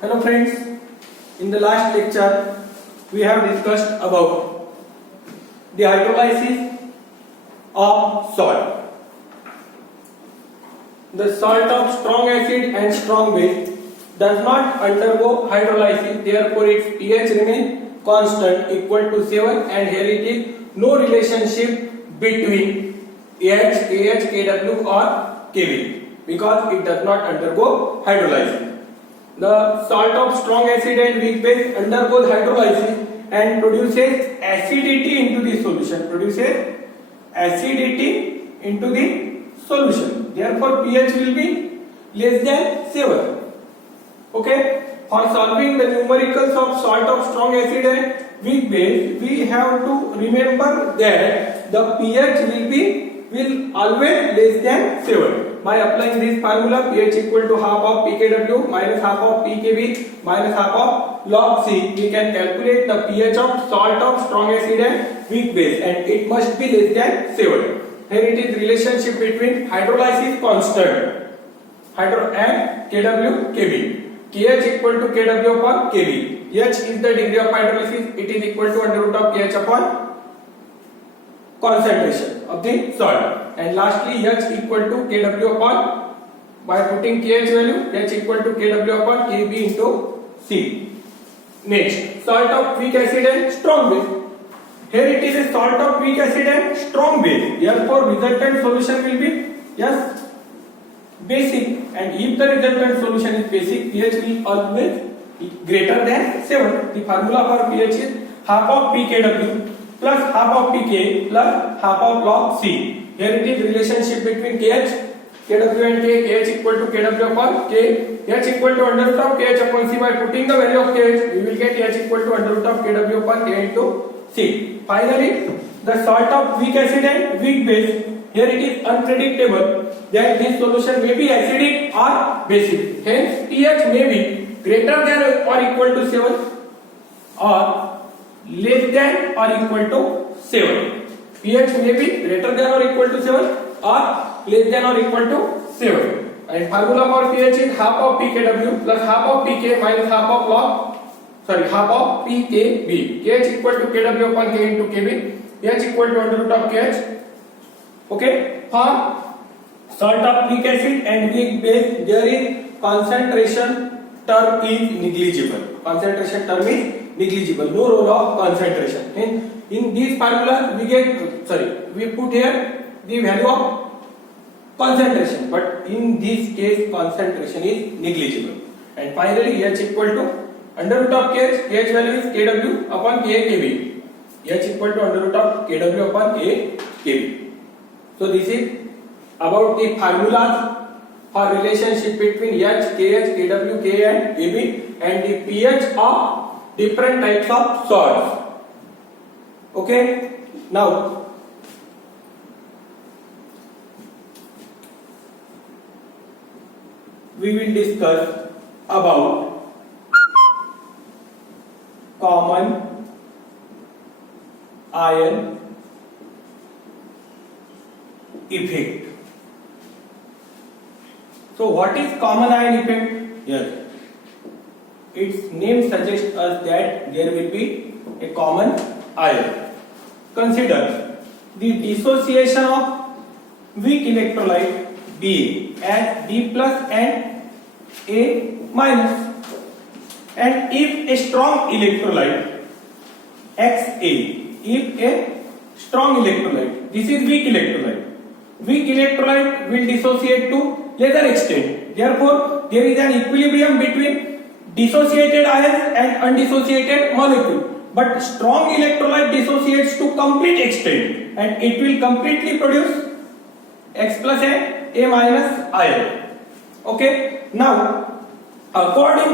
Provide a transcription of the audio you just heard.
Hello friends, in the last lecture we have discussed about the hydrolysis of salt. The salt of strong acid and strong base does not undergo hydrolysis, therefore its pH remains constant equal to 7, and here it is no relationship between AH, KH, KW or Kb because it does not undergo hydrolysis. The salt of strong acid and weak base undergoes hydrolysis and produces acidity into the solution. Therefore, pH will be less than 7. Okay. For solving the numericals of salt of strong acid and weak base, we have to remember that the pH will always less than 7. By applying this formula, pH equal to half of pKw minus half of pKb minus half of log C, we can calculate the pH of salt of strong acid and weak base, and it must be less than 7. Here it is relationship between hydrolysis constant and Kw Kb. KH equal to Kw upon Kb. H is the degree of hydrolysis, it is equal to under root of KH upon concentration of the salt. And lastly, H equal to Kw upon, by putting KH value, H equal to Kw upon Kb into C. Next, salt of weak acid and strong base. Here it is a salt of weak acid and strong base. Therefore, resultant solution will be basic. And if the resultant solution is basic, pH will always be greater than 7. The formula for pH is half of pKw plus half of pK plus half of log C. Here it is relationship between KH, Kw and K. KH equal to Kw upon K. H equal to under root of KH upon C. By putting the value of KH, we will get H equal to under root of Kw upon K into C. Finally, the salt of weak acid and weak base. Here it is unpredictable that this solution may be acidic or basic. Hence, pH may be greater than or equal to 7 or less than or equal to 7. pH may be greater than or equal to 7 or less than or equal to 7. And formula for pH is half of pKw plus half of pK minus half of pKb. KH equal to Kw upon K into Kb. pH equal to under root of KH. Okay. For salt of weak acid and weak base, there is concentration term is negligible. No role of concentration. In this formula, we put here the value of concentration, but in this case, concentration is negligible. And finally, H equal to under root of KH. KH value is Kw upon Kb. H equal to under root of Kw upon Kb. So this is about the formulas for relationship between H, KH, Kw, K and Kb and the pH of different types of salts. Okay. Now we will discuss about common ion effect. So what is common ion effect? Yes, its name suggests us that there will be a common ion. Consider the dissociation of weak electrolyte Ba as B plus and A minus, and if a strong electrolyte this is weak electrolyte. Weak electrolyte will dissociate to lesser extent. Therefore, there is an equilibrium between dissociated ions and undissociated molecule. But strong electrolyte dissociates to complete extent, and it will completely produce X plus and A minus ion. Okay. Now, according to